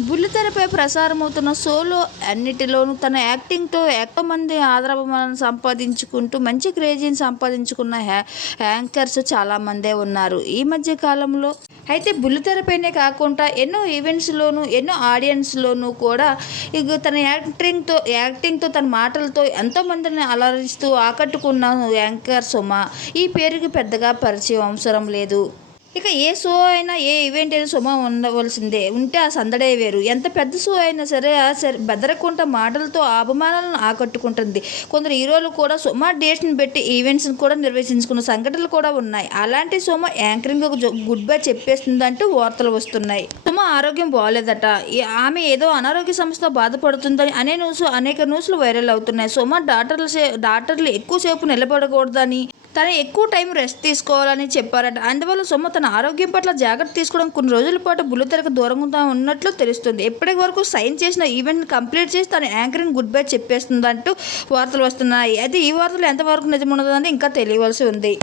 బుల్లితెరపై ప్రసారమవుతున్న solo అన్నిటిలోనూ తన యాక్టింగ్తో ఎక్కువ మంది ఆదరాభిమానాలను సంపాదించుకుంటూ మంచి క్రేజీని సంపాదించుకున్న హ్యా యాంకర్స్ చాలామందే ఉన్నారు. ఈ మధ్య కాలంలో అయితే బుల్లితెరపైనే కాకుండా ఎన్నో ఈవెంట్స్లోనూ ఎన్నో ఆడియన్స్లోనూ కూడా ఇక తన యాక్టింగ్తో యాక్టింగ్తో తన మాటలతో ఎంతోమందిని అలరిస్తూ ఆకట్టుకున్న యాంకర్ సుమ ఈ పేరుకి పెద్దగా పరిచయం అవసరం లేదు. ఇక ఏ షో అయినా ఏ ఈవెంట్ అయినా సుమ ఉండవలసిందే. ఉంటే ఆ సందడే వేరు. ఎంత పెద్ద షో అయినా సరే ఆ సరే బెదరకుంట మాటలతో అభిమానాలను ఆకట్టుకుంటుంది. కొందరు హీరోలు కూడా సుమ డేట్స్ని పెట్టి ఈవెంట్స్ని కూడా నిర్వహించుకున్న సంఘటనలు కూడా ఉన్నాయి. అలాంటి సుమ యాంకరింగ్ గుడ్ బై చెప్పేస్తుందంటూ వార్తలు వస్తున్నాయి. సుమ ఆరోగ్యం బాగోలేదట ఆమె ఏదో అనారోగ్య సమస్యతో బాధపడుతుందని అనే న్యూస్ అనేక న్యూస్లు వైరల్ అవుతున్నాయి. సుమ డాక్టర్లు సే- డాక్టర్లు ఎక్కువసేపు నిలబడకూడదని తను ఎక్కువ టైం రెస్ట్ తీసుకోవాలని చెప్పారట. అందువల్ల సొమ్ము తన ఆరోగ్యం పట్ల జాగ్రత్త తీసుకోవడం కొన్ని రోజుల పాటు బుల్లితెరకు దూరంగా ఉన్నట్లు తెలుస్తుంది. ఎప్పటి వరకు సైన్ చేసిన ఈవెంట్ కంప్లీట్ చేసి తన యాంకరింగ్ గుడ్ బై చెప్పేస్తుందంటూ వార్తలు వస్తున్నాయి. అయితే ఈ వార్తలు ఎంతవరకు నిజమున్నదని ఇంకా తెలియవలసి ఉంది.